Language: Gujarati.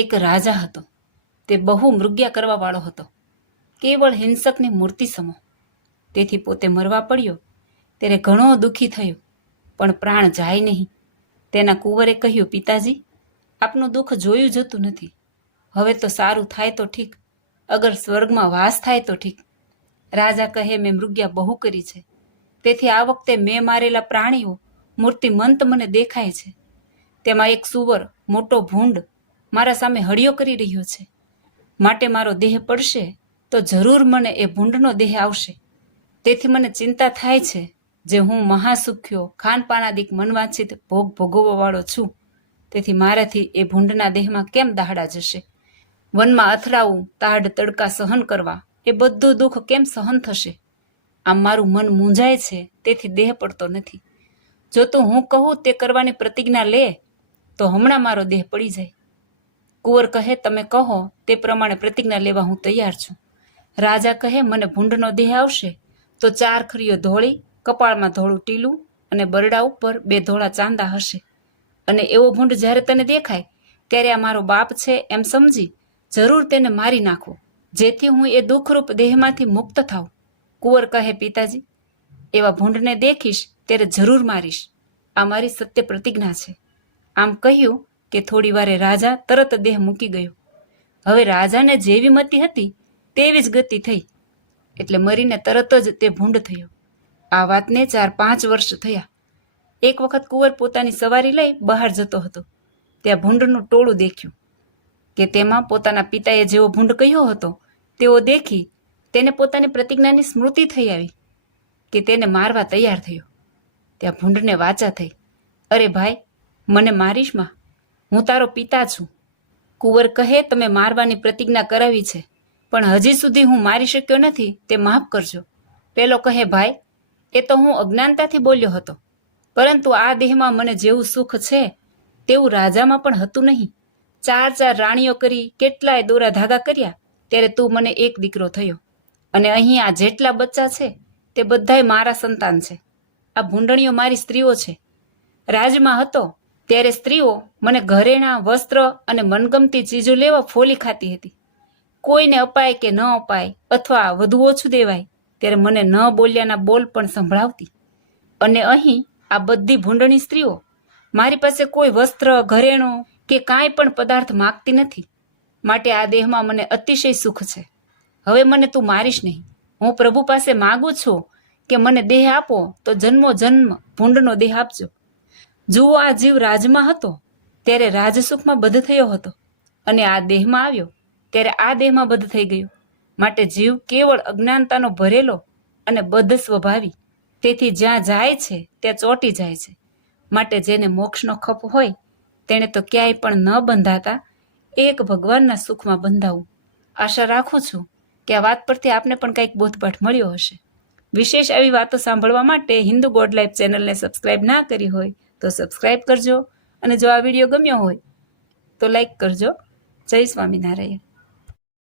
એક રાજા હતો. તે બહુ મૃગ્યા કરવાવાળો હતો, કેવળ હિંસકની મૂર્તિ સમો. તેથી પોતે મરવા પડ્યો ત્યારે ઘણો દુઃખી થયો, પણ પ્રાણ જાય નહીં. તેના કુંવરે કહ્યું, પિતાજી, આપનું દુઃખ જોયું જતું નથી. હવે તો સારું થાય તો ઠીક, અગર સ્વર્ગમાં વાસ થાય તો ઠીક. રાજા કહે, મેં મૃગ્યા બહુ કરી છે, તેથી આ વખતે મેં મારેલા પ્રાણીઓ મૂર્તિમંત મને દેખાય છે. તેમાં એક સુવર, મોટો ભૂંડ, મારા સામે હળિયો કરી રહ્યો છે. માટે મારો દેહ પડશે તો જરૂર મને એ ભૂંડનો દેહ આવશે. તેથી મને ચિંતા થાય છે, જે હું મહાસુખ્યો ખાનપાનાદિક મનવાંછિત ભોગ ભોગવવાવાળો છું, તેથી મારાથી એ ભૂંડના દેહમાં કેમ દાહડા જશે? વનમાં અથડાવું, તાડ તડકા સહન કરવા, એ બધું દુઃખ કેમ સહન થશે? આમ મારું મન મૂંઝાય છે, તેથી દેહ પડતો નથી. જો તું હું કહું તે કરવાની પ્રતિજ્ઞા લે તો હમણાં મારો દેહ પડી જાય. કુંવર કહે, તમે કહો તે પ્રમાણે પ્રતિજ્ઞા લેવા હું તૈયાર છું. રાજા કહે, મને ભૂંડનો દેહ આવશે તો 4 ખરીઓ ધોળી, કપાળમાં ધોળું ટીલું અને બરડા ઉપર 2 ધોળા ચાંદા હશે. અને એવો ભૂંડ જ્યારે તને દેખાય ત્યારે આ મારો બાપ છે એમ સમજી જરૂર તેને મારી નાખો, જેથી હું એ દુઃખરૂપ દેહમાંથી મુક્ત થાઉં. કુંવર કહે, પિતાજી, એવા ભૂંડને દેખીશ ત્યારે જરૂર મારીશ. આ મારી સત્ય પ્રતિજ્ઞા છે. આમ કહ્યું કે થોડી વારે રાજા તરત દેહ મૂકી ગયો. હવે રાજાને જેવી મતિ હતી તેવી જ ગતિ થઈ, એટલે મરીને તરત જ તે ભૂંડ થયો. આ વાતને 4-5 વર્ષ થયા. એક વખત કુંવર પોતાની સવારી લઈ બહાર જતો હતો. ત્યાં ભૂંડનું ટોળું દેખ્યું કે તેમાં પોતાના પિતાએ જેવો ભૂંડ કહ્યો હતો તેવો દેખી તેને પોતાની પ્રતિજ્ઞાની સ્મૃતિ થઈ આવી કે તેને મારવા તૈયાર થયો. ત્યાં ભૂંડને વાચા થઈ, અરે ભાઈ, મને મારીશ માં, હું તારો પિતા છું. કુંવર કહે, તમે મારવાની પ્રતિજ્ઞા કરાવી છે, પણ હજી સુધી હું મારી શક્યો નથી, તે માફ કરજો. પેલો કહે, ભાઈ, એ તો હું અજ્ઞાનતાથી બોલ્યો હતો, પરંતુ આ દેહમાં મને જેવું સુખ છે તેવું રાજામાં પણ હતું નહીં. 4 રાણીઓ કરી, કેટલાય દોરા ધાગા કર્યા, ત્યારે તું મને એક દીકરો થયો. અને અહીં આ જેટલા બચ્ચા છે તે બધાય મારા સંતાન છે. આ ભૂંડણીઓ મારી સ્ત્રીઓ છે. રાજમાં હતો ત્યારે સ્ત્રીઓ મને ઘરેણાં, વસ્ત્ર અને મનગમતી ચીજો લેવા ફોલી ખાતી હતી. કોઈને અપાય કે ન અપાય અથવા વધુ ઓછું દેવાય ત્યારે મને ન બોલ્યાના બોલ પણ સંભળાવતી. અને અહીં આ બધી ભૂંડણી સ્ત્રીઓ મારી પાસે કોઈ વસ્ત્ર, ઘરેણો કે કાંઈ પણ પદાર્થ માગતી નથી. માટે આ દેહમાં મને અતિશય સુખ છે. હવે મને તું મારીશ નહીં. હું પ્રભુ પાસે માગું છું કે મને દેહ આપો તો જન્મો જન્મ ભૂંડનો દેહ આપજો. જુઓ, આ જીવ રાજમાં હતો ત્યારે રાજસુખમાં બદ્ધ થયો હતો, અને આ દેહમાં આવ્યો ત્યારે આ દેહમાં બદ્ધ થઈ ગયો. માટે જીવ કેવળ અજ્ઞાનતાનો ભરેલો અને બદ્ધ સ્વભાવી, તેથી જ્યાં જાય છે ત્યાં ચોંટી જાય છે. માટે જેને મોક્ષનો ખપ હોય તેણે તો ક્યાંય પણ ન બંધાતા એક ભગવાનના સુખમાં બંધાવું. આશા રાખું છું કે આ વાત પરથી આપને પણ કંઈક બોધપાઠ મળ્યો હશે. વિશેષ આવી વાતો સાંભળવા માટે હિન્દુ ગોડ લાઈફ ચેનલને સબસ્ક્રાઇબ ના કરી હોય તો સબસ્ક્રાઇબ કરજો, અને જો આ વિડીયો ગમ્યો હોય તો લાઈક કરજો. જય સ્વામિનારાયણ.